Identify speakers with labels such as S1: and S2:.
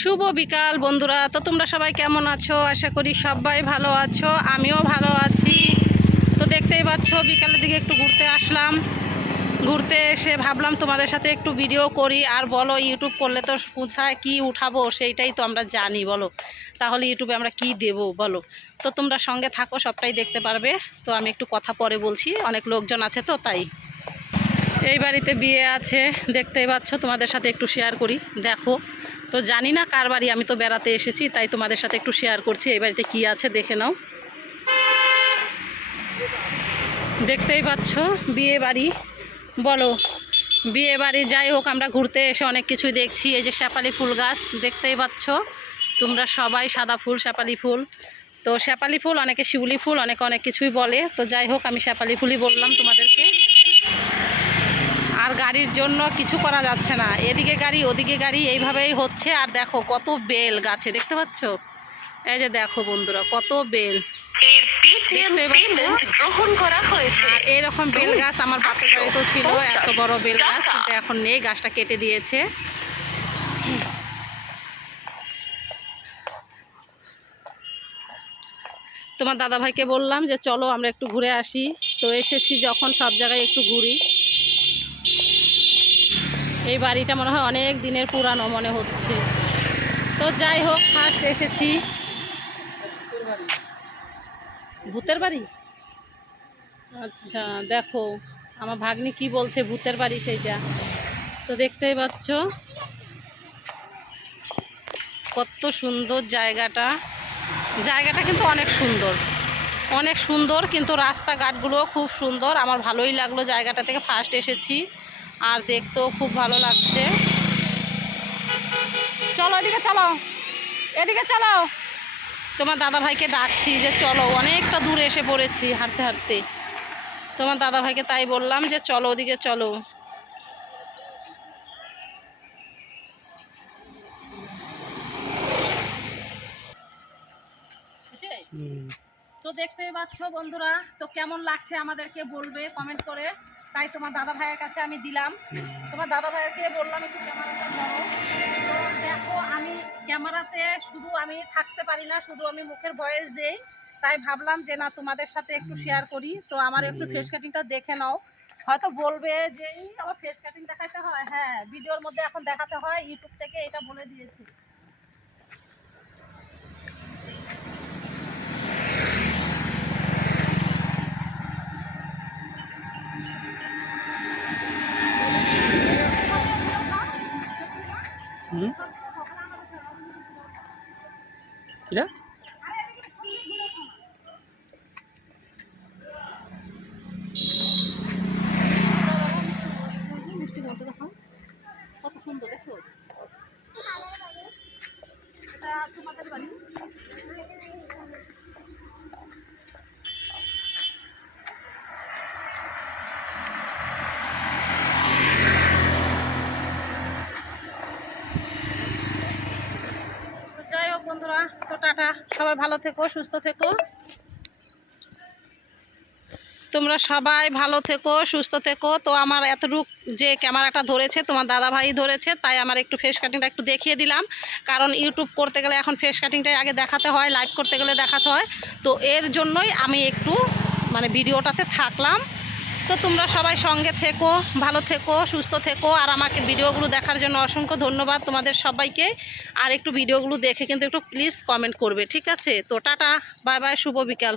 S1: শুভ বিকাল বন্ধুরা। তো তোমরা সবাই কেমন আছো? আশা করি সবাই ভালো আছো, আমিও ভালো আছি। তো দেখতেই পাচ্ছ, বিকালের দিকে একটু ঘুরতে আসলাম। ঘুরতে এসে ভাবলাম তোমাদের সাথে একটু ভিডিও করি। আর বলো ইউটিউব করলে তো কোথায় কি উঠাবো সেইটাই তো আমরা জানি, বলো। তাহলে ইউটিউবে আমরা কি দেব, বলো। তো তোমরা সঙ্গে থাকো, সবটাই দেখতে পারবে। তো আমি একটু কথা পরে বলছি, অনেক লোকজন আছে তো, তাই। এই বাড়িতে বিয়ে আছে, দেখতেই পাচ্ছ, তোমাদের সাথে একটু শেয়ার করি, দেখো। তো জানি না কার বাড়ি আমি তো বেড়াতে এসেছি, তাই তোমাদের সাথে একটু শেয়ার করছি, এই বাড়িতে কী আছে দেখে নাও। দেখতেই পাচ্ছ, বিয়ে বাড়ি। বলো, বিয়ে বাড়ি যাই হোক, আমরা ঘুরতে এসে অনেক কিছুই দেখছি, এই যে শ্যাপালি ফুল গাছ, দেখতেই পাচ্ছ, তোমরা সবাই সাদা ফুল, শ্যাপালি ফুল। তো শ্যাপালি ফুল, অনেকে শিউলি ফুল, অনেকে অনেক কিছুই বলে। তো যাই হোক, আমি শ্যাপালি ফুলই বললাম তোমাদেরকে। আর গাড়ির জন্য কিছু করা যাচ্ছে না। এদিকে গাড়ি ওদিকে গাড়ি এইভাবেই হচ্ছে। আর দেখো কত বেল গাছে দেখতে পাচ্ছ? এই যে দেখো বন্ধুরা কত বেল। আর এইরকম বেল গাছ আমার বাপের বাড়িতেও ছিল এত বড় বেল গাছ কিন্তু এখন নেই গাছটা কেটে দিয়েছে। তোমার দাদাভাইকে বললাম যে চলো আমরা একটু ঘুরে আসি। তো এসেছি যখন সব জায়গায় একটু ঘুরি। এই বাড়িটা মনে হয় অনেক দিনের পুরানো মনে হচ্ছে। তো যাই হোক ফার্স্ট এসেছি। ভূতের বাড়ি? আচ্ছা দেখো, আমার ভাগ্নি কি বলছে, ভূতের বাড়ি সেইটা। তো দেখতেই পাচ্ছ, কত সুন্দর জায়গাটা। জায়গাটা কিন্তু অনেক সুন্দর। অনেক সুন্দর, কিন্তু রাস্তাঘাটগুলো খুব সুন্দর। আমার ভালোই লাগল জায়গাটা থেকে ফার্স্ট এসেছি। আর দেখতেও খুব ভালো লাগছে। চলো এদিকে চলো। এদিকে চলো। তোমার দাদা ভাইকে ডাকছি যে চলো, অনেকটা দূরে এসে পড়েছি হাঁটতে হাঁটতে। তোমার দাদা ভাইকে তাই বললাম যে চলো ওদিকে চলো। তো দেখতেই পাচ্ছ বন্ধুরা, তো কেমন লাগছে আমাদেরকে বলবে কমেন্ট করে? তাই তোমার দাদা ভাইয়ের কাছে আমি দিলাম। তোমার দাদা ভাইয়েরকে বললাম একটু ক্যামেরাটা দেখো, আমি ক্যামেরাতে শুধু আমি থাকতে পারি না, শুধু আমি মুখের ভয়েস দেই। তাই ভাবলাম যে না, তোমাদের সাথে একটু শেয়ার করি। তো আমার একটু ফেস কাটিংটা দেখে নাও। হয়তো বলবে যে আমার ফেস কাটিং দেখাতে হয়? হ্যাঁ ভিডিওর মধ্যে এখন দেখাতে হয় ইউটিউব থেকে এটা বলে দিয়েছি। দেখো কত সুন্দর দেখো তোমাদের বাড়ি তো যাই হোক বন্ধুরা, তো টাটা। সবাই ভালো থেকো, সুস্থ থেকো। তোমরা সবাই ভালো থেকো, সুস্থ থেকো। তো আমার এতটুক যে ক্যামেরাটা ধরেছে, তোমার দাদা ভাই ধরেছে, তাই আমার একটু ফেস কাটিংটা একটু দেখিয়ে দিলাম। কারণ ইউটিউব করতে গেলে এখন ফেস কাটিংটাই আগে দেখাতে হয় লাইভ করতে গেলে দেখাতে হয়। তো এর জন্যই আমি একটু মানে ভিডিওটাতে থাকলাম। তো তোমরা সবাই সঙ্গে থেকো, ভালো থেকো, সুস্থ থেকো। আর আমাকে ভিডিওগুলো দেখার জন্য অসংখ্য ধন্যবাদ তোমাদের সবাইকে। আর একটু ভিডিওগুলো দেখে কিন্তু একটু প্লিজ কমেন্ট করবে, ঠিক আছে? তো টাটা, বাই বাই, শুভ বিকাল।